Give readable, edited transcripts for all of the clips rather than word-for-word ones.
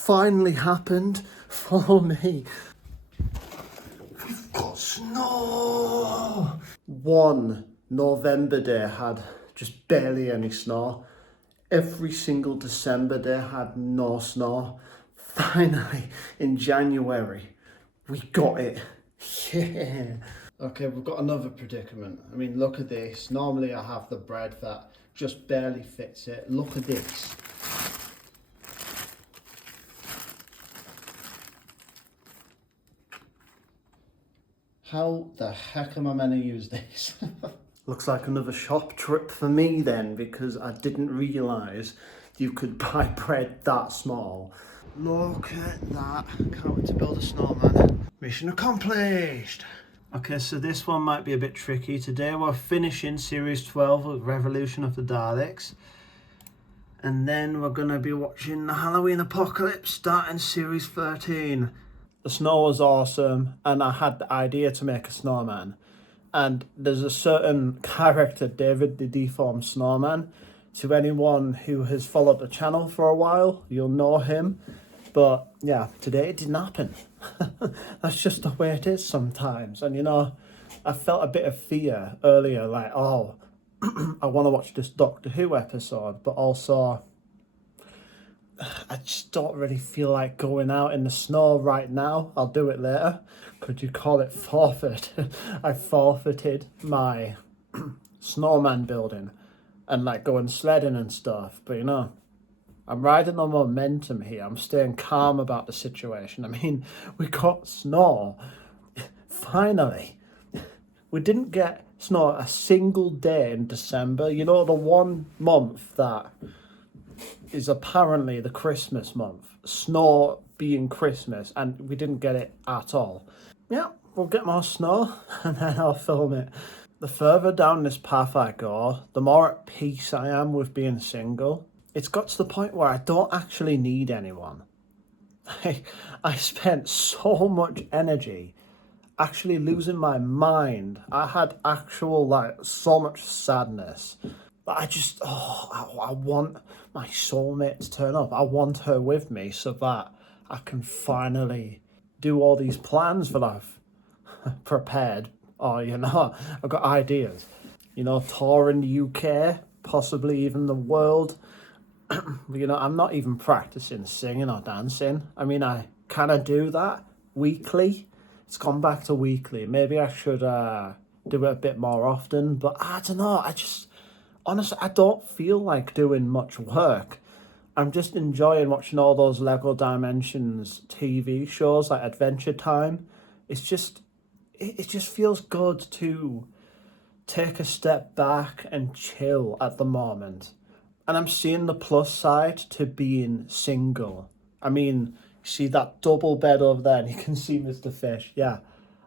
finally happened. Follow me. We've got snow. One November day had just barely any snow. Every single December day had no snow. Finally, in January, we got it. Yeah. Okay, we've got another predicament. I mean, look at this. Normally I have the bread that just barely fits it. Look at this. How the heck am I meant to use this? Looks like another shop trip for me then, because I didn't realise you could buy bread that small. Look at that. Can't wait to build a snowman. Mission accomplished. Okay, so this one might be a bit tricky. Today we're finishing Series 12 of Revolution of the Daleks. And then we're going to be watching the Halloween Apocalypse starting Series 13. The snow was awesome, and I had the idea to make a snowman. And there's a certain character, David the Deformed Snowman. To anyone who has followed the channel for a while, you'll know him. But yeah, today it didn't happen. That's just the way it is sometimes. And you know, I felt a bit of fear earlier, like, oh, I want to watch this Doctor Who episode, but also I just don't really feel like going out in the snow right now. I'll do it later. Could you call it forfeit? I forfeited my snowman building and like going sledding and stuff. But you know, I'm riding on momentum here. I'm staying calm about the situation. I mean, we got snow. Finally. We didn't get snow a single day in December. You know, the one month that is apparently the Christmas month. Snow being Christmas, and we didn't get it at all. Yeah, we'll get more snow and then I'll film it. The further down this path I go, the more at peace I am with being single. It's got to the point where I don't actually need anyone. I spent so much energy actually losing my mind. I had actual, like, so much sadness. But I just, I want my soulmate to turn up. I want her with me so that I can finally do all these plans that I've prepared. Or, you know, I've got ideas. You know, tour in the UK, possibly even the world. You know, I'm not even practicing singing or dancing. I mean, I kind of do that weekly. It's gone back to weekly. Maybe I should do it a bit more often. But I don't know. Honestly, I don't feel like doing much work. I'm just enjoying watching all those Lego Dimensions TV shows like Adventure Time. It's just, it just feels good to take a step back and chill at the moment. And I'm seeing the plus side to being single. I mean, see that double bed over there, and you can see Mr. Fish. Yeah,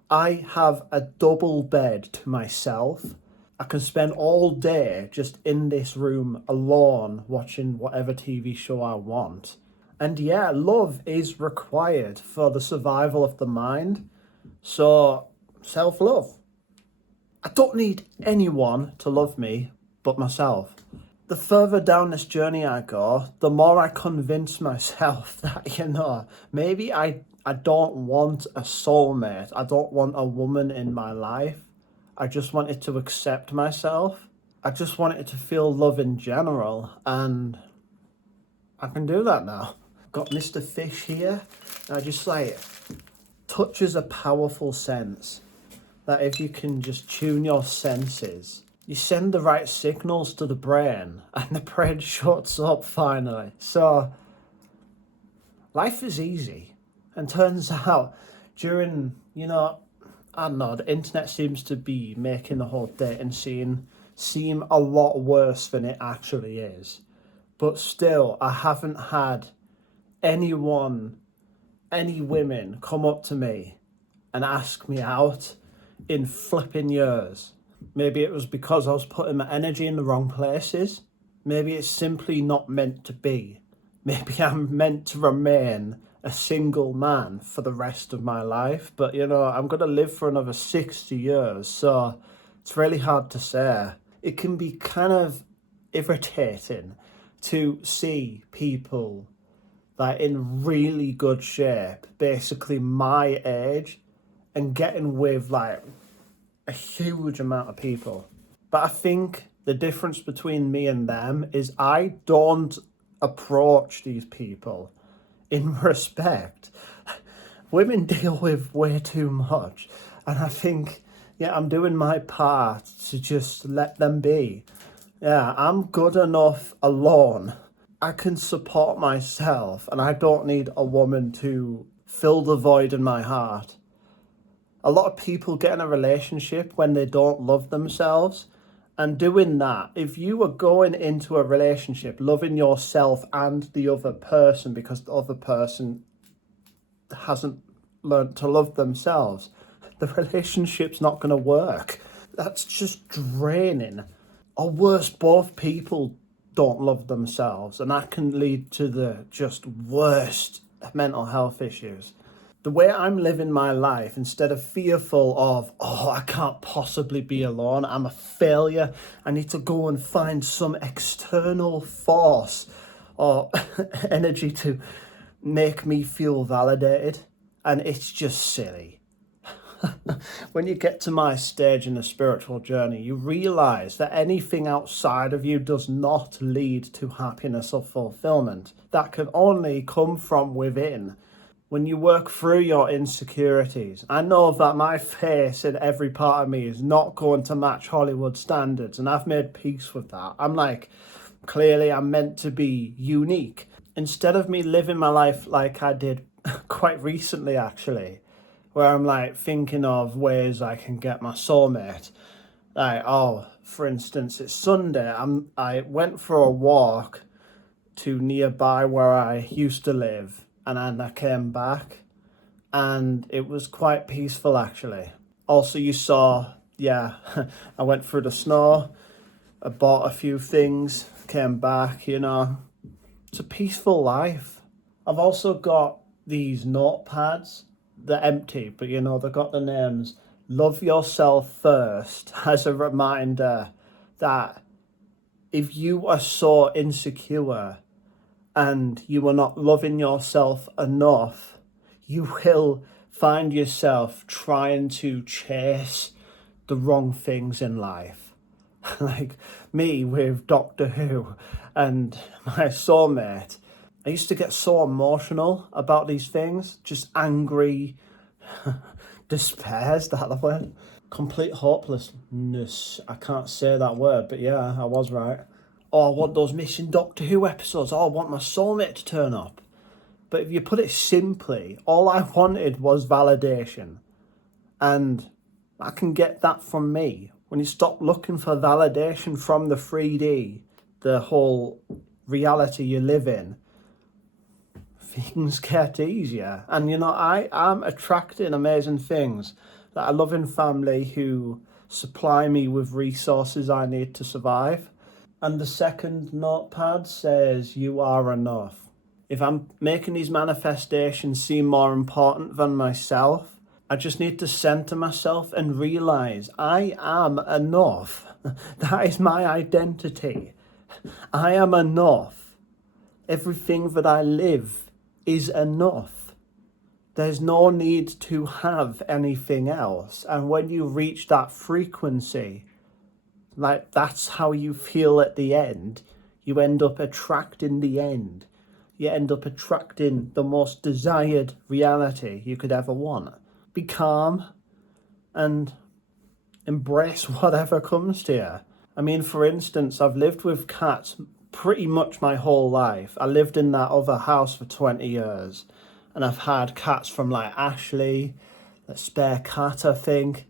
I have a double bed to myself. I can spend all day just in this room alone watching whatever TV show I want. And yeah, love is required for the survival of the mind. So, self-love. I don't need anyone to love me but myself. The further down this journey I go, the more I convince myself that, you know, maybe I don't want a soulmate. I don't want a woman in my life. I just wanted to accept myself. I just wanted to feel love in general, and I can do that now. Got Mr. Fish here. I just like, touch is a powerful sense. That if you can just tune your senses, you send the right signals to the brain, and the brain shuts up finally. So, life is easy. And turns out, during, you know, I don't know, the internet seems to be making the whole dating scene seem a lot worse than it actually is. But still, I haven't had any women come up to me and ask me out in flipping years. Maybe it was because I was putting my energy in the wrong places. Maybe it's simply not meant to be. Maybe I'm meant to remain a single man for the rest of my life. But, you know, I'm going to live for another 60 years, so it's really hard to say. It can be kind of irritating to see people like in really good shape, basically my age, and getting with like a huge amount of people. But I think the difference between me and them is I don't approach these people in respect. Women deal with way too much, and I think, yeah, I'm doing my part to just let them be. Yeah, I'm good enough alone. I can support myself, and I don't need a woman to fill the void in my heart. A lot of people get in a relationship when they don't love themselves. And doing that, if you are going into a relationship loving yourself and the other person because the other person hasn't learned to love themselves, the relationship's not going to work. That's just draining. Or worse, both people don't love themselves, and that can lead to the just worst mental health issues. The way I'm living my life, instead of fearful of, oh, I can't possibly be alone, I'm a failure, I need to go and find some external force or energy to make me feel validated, and it's just silly. When you get to my stage in the spiritual journey, you realize that anything outside of you does not lead to happiness or fulfillment. That can only come from within. When you work through your insecurities, I know that my face and every part of me is not going to match Hollywood standards, and I've made peace with that. I'm like, clearly I'm meant to be unique. Instead of me living my life like I did quite recently, actually, where I'm like thinking of ways I can get my soulmate. Like, oh, for instance, it's Sunday. I went for a walk to nearby where I used to live, and then I came back, and it was quite peaceful actually. Also, you saw, yeah, I went through the snow. I bought a few things, came back. It's a peaceful life. I've also got these notepads. They're empty, but they've got the names Love Yourself First as a reminder that if you are so insecure and you are not loving yourself enough, you will find yourself trying to chase the wrong things in life. Like me with Doctor Who and my soulmate. I used to get so emotional about these things, just angry, despair, is that the word? Complete hopelessness. I can't say that word, but yeah, I was right. Oh, I want those missing Doctor Who episodes. Oh, I want my soulmate to turn up. But if you put it simply, all I wanted was validation. And I can get that from me. When you stop looking for validation from the 3D, the whole reality you live in, things get easier. And I am attracting amazing things. That a loving family who supply me with resources I need to survive. And the second notepad says, you are enough. If I'm making these manifestations seem more important than myself, I just need to center myself and realize I am enough. That is my identity. I am enough. Everything that I live is enough. There's no need to have anything else. And when you reach that frequency, like that's how you feel at the end, you end up attracting the end. You end up attracting the most desired reality you could ever want. Be calm and embrace whatever comes to you. I mean, for instance, I've lived with cats pretty much my whole life. I lived in that other house for 20 years. And I've had cats from like Ashley, a spare cat, I think,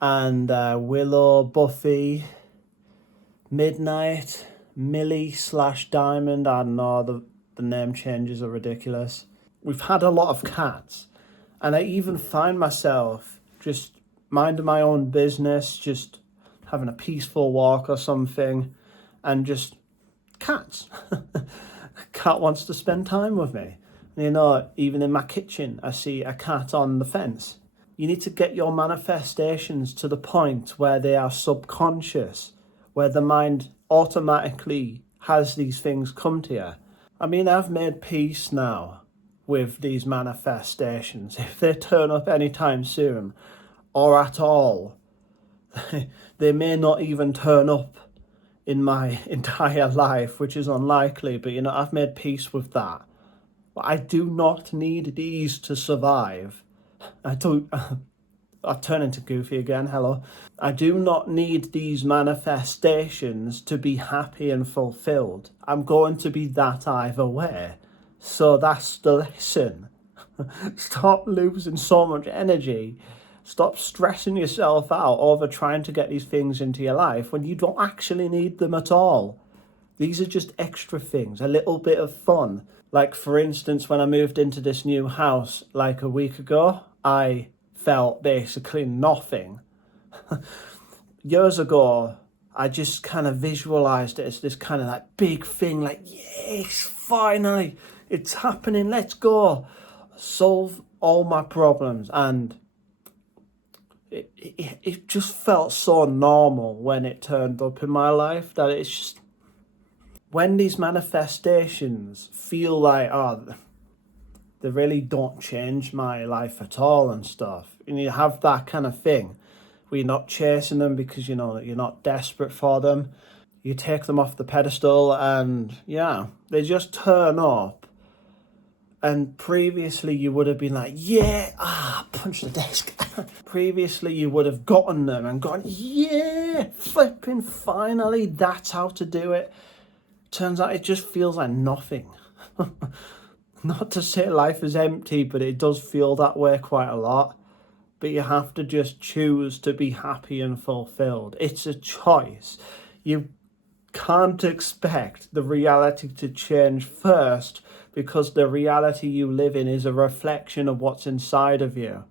and Willow, Buffy, Midnight, Millie/Diamond. I don't know, the name changes are ridiculous. We've had a lot of cats, and I even find myself just minding my own business, just having a peaceful walk or something, and just cats. A cat wants to spend time with me. Even in my kitchen, I see a cat on the fence. You need to get your manifestations to the point where they are subconscious, where the mind automatically has these things come to you. I mean, I've made peace now with these manifestations. If they turn up anytime soon, or at all, they may not even turn up in my entire life, which is unlikely, but you know, I've made peace with that. But I do not need these to survive. I don't... I've turned into Goofy again, hello. I do not need these manifestations to be happy and fulfilled. I'm going to be that either way. So that's the lesson. Stop losing so much energy. Stop stressing yourself out over trying to get these things into your life when you don't actually need them at all. These are just extra things, a little bit of fun. Like, for instance, when I moved into this new house like a week ago, I felt basically nothing. Years ago, I just kind of visualized it as this kind of like big thing, like, yes, finally, it's happening, let's go. Solve all my problems. And it just felt so normal when it turned up in my life that it's just, when these manifestations feel like, oh, they really don't change my life at all and stuff, and you have that kind of thing where you're not chasing them because you know that you're not desperate for them, you take them off the pedestal and yeah, they just turn up. And previously you would have been like, yeah, punch the desk. Previously you would have gotten them and gone, yeah, flipping finally, that's how to do it. Turns out it just feels like nothing. Not to say life is empty, but it does feel that way quite a lot. But you have to just choose to be happy and fulfilled. It's a choice. You can't expect the reality to change first, because the reality you live in is a reflection of what's inside of you.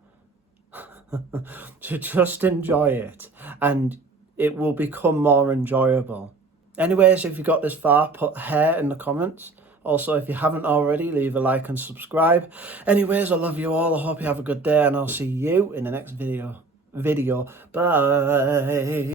So just enjoy it, and it will become more enjoyable. Anyways, if you got this far, put hair in the comments. Also, if you haven't already, leave a like and subscribe. Anyways, I love you all. I hope you have a good day, and I'll see you in the next video. Bye.